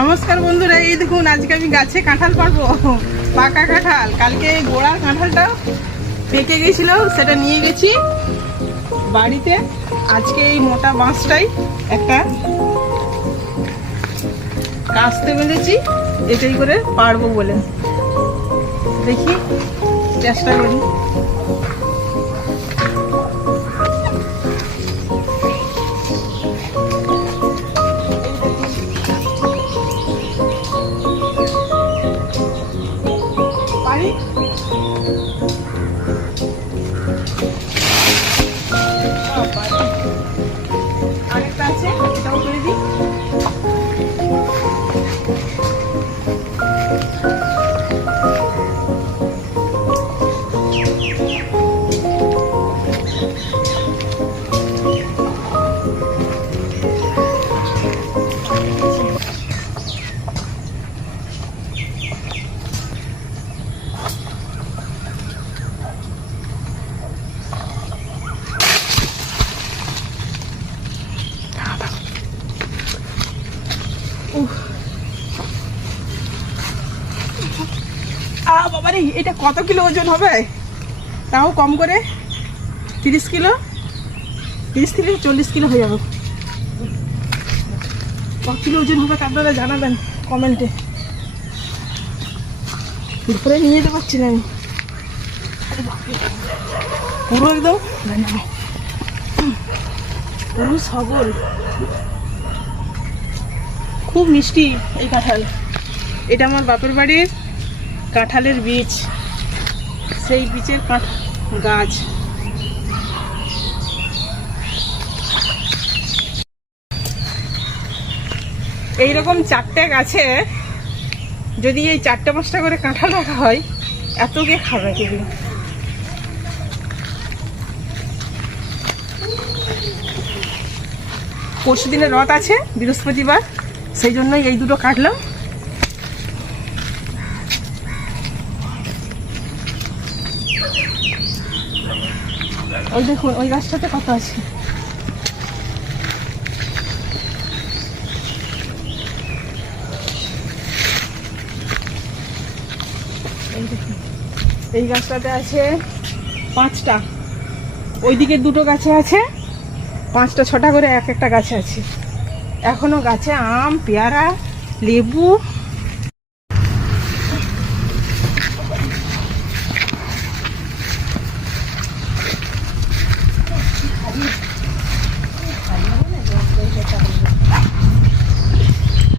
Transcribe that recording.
নমস্কার বন্ধুরা, এই দেখুন আজকে আমি গাছে কাঁঠাল পারবো, পাকা কাঁঠাল। কালকে গোড়ার কাঁঠালটা পেকে গেছিল, সেটা নিয়ে গেছি বাড়িতে। আজকে এই মোটা বাঁশটাই একটা কাস্তে বেঁধেছি, এটাই করে পারবো বলে। দেখি, চেষ্টা করি। আরেকটা আছে, এটাও করে দিই। বাবারে, এটা কত কিলো ওজন হবে? তাও কম করে 30 কিলো, 30 থেকে 40 কিলো হয়ে যাবে। কত কিলো ওজন হবে আপনারা জানাবেন কমেন্টে। দুপুরে নিয়ে যেতে পারছি না আমি, পুরো একদম পুরো সবল। খুব মিষ্টি এই কাঁঠাল। এটা আমার বাপের বাড়ির কাঁঠালের বীজ, সেই বীজের গাছ। এইরকম 4টে গাছে যদি এই 4-5টা করে কাঁঠাল রাখা হয়, এত কে খাবে কেউ? পরশু দিনে রথ আছে, বৃহস্পতিবার, সেই জন্যই এই দুটো কাটলাম। ওই দেখুন, ওই গাছটাতে কত আছে। এই গাছটাতে আছে 5টা, ওইদিকে 2টো গাছে আছে 5টা 6টা করে, এক একটা গাছে আছে। এখনো গাছে আম, পেয়ারা, লেবু